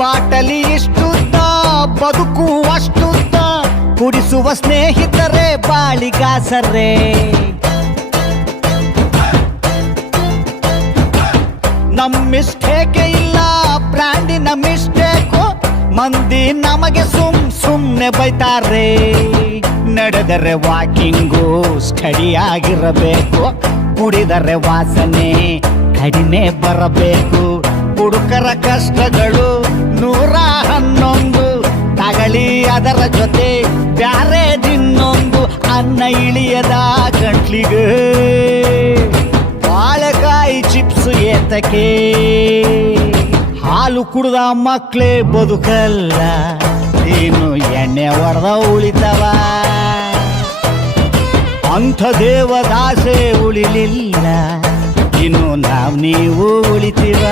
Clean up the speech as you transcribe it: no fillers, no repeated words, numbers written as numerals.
ಬಾಟಲಿ ಇಷ್ಟುದ್ದ ಬದುಕು ಅಷ್ಟುದ್ದ ಕುಡಿಸುವ ಸ್ನೇಹಿತರೆ ಬಾಳಿಗಾಸರೇ ನಮ್ಮ ಮಿಸ್ಟೇಕೆ ಇಲ್ಲ ಬ್ರ್ಯಾಂಡಿನ ಮಿಸ್ಟೇಕು ಮಂದಿ ನಮಗೆ ಸುಮ್ನೆ ಬೈತಾರೆ ನಡೆದರೆ ವಾಕಿಂಗು ಸ್ಟಡಿ ಆಗಿರಬೇಕು ಕುಡಿದರೆ ವಾಸನೆ ಕಡಿಮೆ ಬರಬೇಕು ಹುಡುಕರ ಕಷ್ಟಗಳು 111 ತಗಳಿ ಅದರ ಜೊತೆ ಬ್ಯಾರೆ ದಿನ್ನೊಂದು ಅನ್ನ ಇಳಿಯದ ಗಂಟ್ಲಿಗೆ ಬಾಳೆಕಾಯಿ ಚಿಪ್ಸ್ ಏತಕ್ಕೆ ಹಾಲು ಕುಡ್ದ ಮಕ್ಳೇ ಬದುಕಲ್ಲ ನೀನು ಎಣ್ಣೆ ಹೊಡೆದ ಉಳಿತವ ಅಂಥ ದೇವದಾಸೆ ಉಳಿಲಿಲ್ಲ ಇನ್ನು ನೀವು ಉಳಿತೀವ